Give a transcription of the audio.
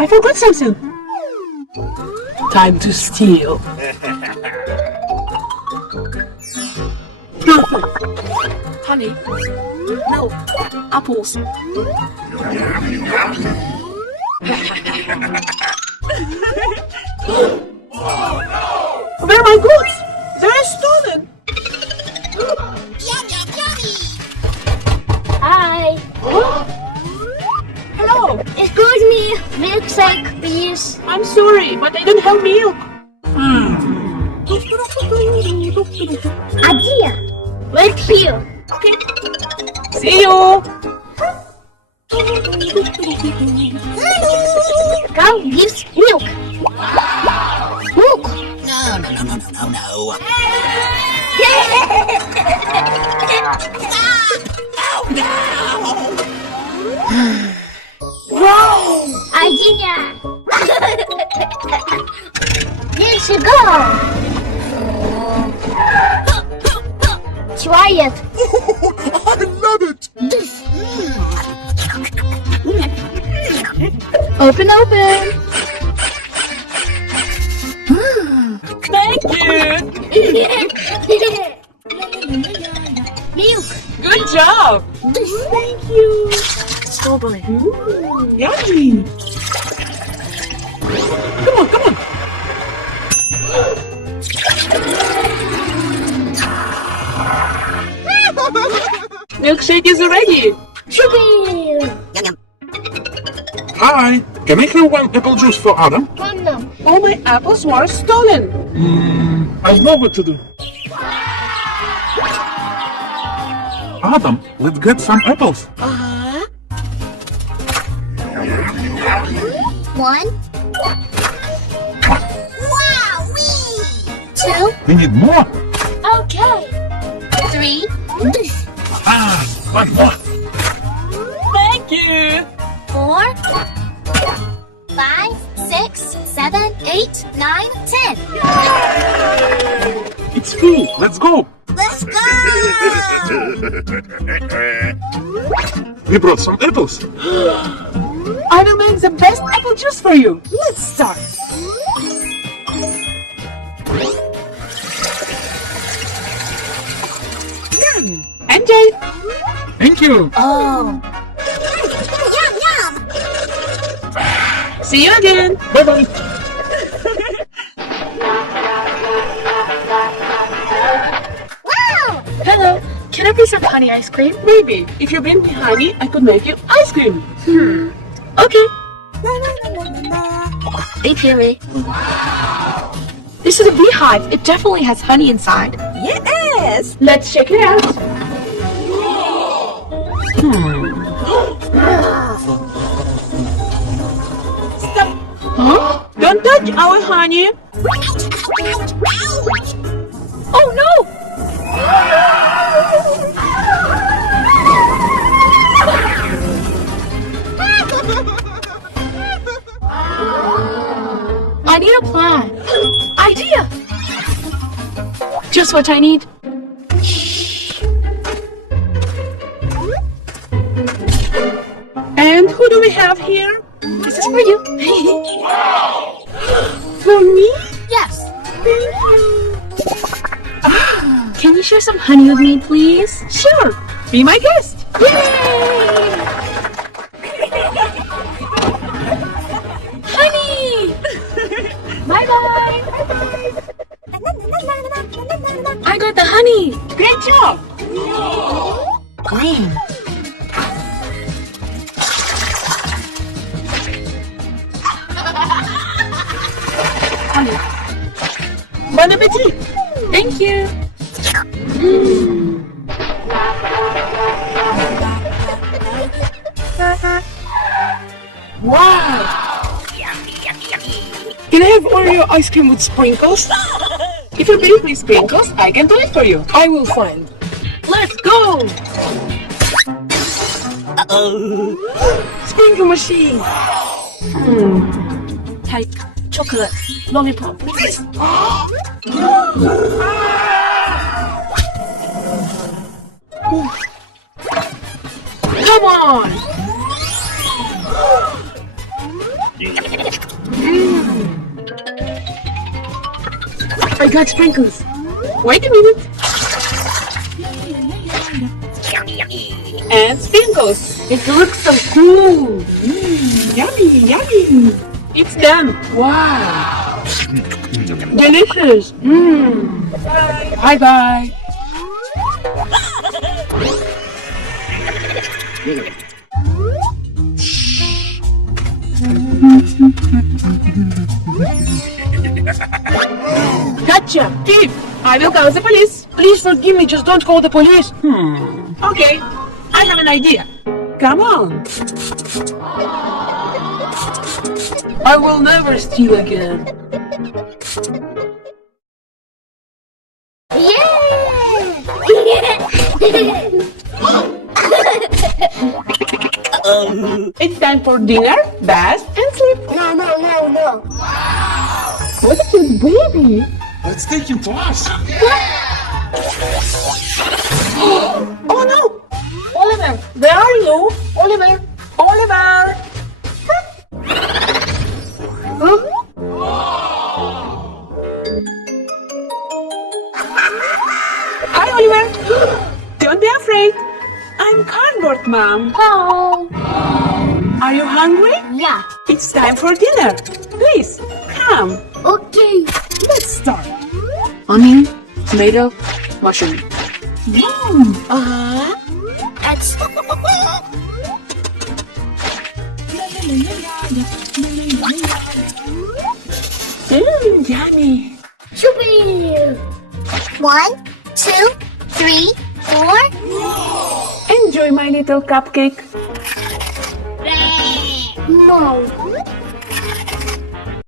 I forgot something. Time to steal. Honey, milk, apples. Where are my goods? They're stolen. Hi. Hello. Excuse me. Milkshake, please. I'm sorry, but I don't have milk. Idea. Wait here. Okay. See you. Cow gives milk. Milk. No. Wow. Idea. Let's go. Try it. I love it. Open. Thank you. Milk. Good job. Thank you. Strawberry. Ooh, yummy. Come on. Milkshake is ready. Chicken. Hi, can I have one apple juice for Adam? Random. All my apples were stolen. I know what to do. Adam, let's get some apples. One. Two. We need more. Okay. Three. One more. Thank you. 4, 5, 6, 7, 8, 9, 10. It's full. Let's go. Let's go! We brought some apples. I will make the best apple juice for you. Let's start. Enjoy. Thank you. Oh. See you again. Bye-bye. Wow! Hello. Can I please have honey ice cream? Maybe. If you bring me honey, I could make you ice cream. Okay. Hey, Perry. This is a beehive. It definitely has honey inside. Yes! Let's check it out. Stop. Huh? Don't touch our honey. Oh no! I need a plan. Idea! Just what I need. And who do we have here? This is for you. Wow! For me? Yes. Thank you. Can you share some honey with me, please? Sure. Be my guest. Yay! Honey! Bye-bye. I got the honey. Great job. Green. Honey. Bon appetit. Thank you. Wow. Can I have Oreo ice cream with sprinkles? If you bring me sprinkles, I can do it for you. I will find. Let's go. Sprinkle machine. Take chocolate lollipop. Come on. I got sprinkles. Wait a minute. And sprinkles. It looks so cool. Yummy, yummy. It's done. Wow. Delicious. Bye bye. Gotcha. Thief. I will call the police. Please forgive me. Just don't call the police. Okay. I have an idea. Come on. I will never steal again. It's time for dinner, bath, and sleep. No. What a cute baby. Let's take him to us. Oh no! Oliver, where are you? Oliver! Oliver! Hi, Oliver! Don't be afraid. I'm Cardboard Mom. Oh. Are you hungry? Yeah. It's time for dinner. Please, come. Okay. Let's start. Onion, tomato, mushroom. That's. Yummy. Super. 1, 2, 3, 4. Enjoy my little cupcake. No.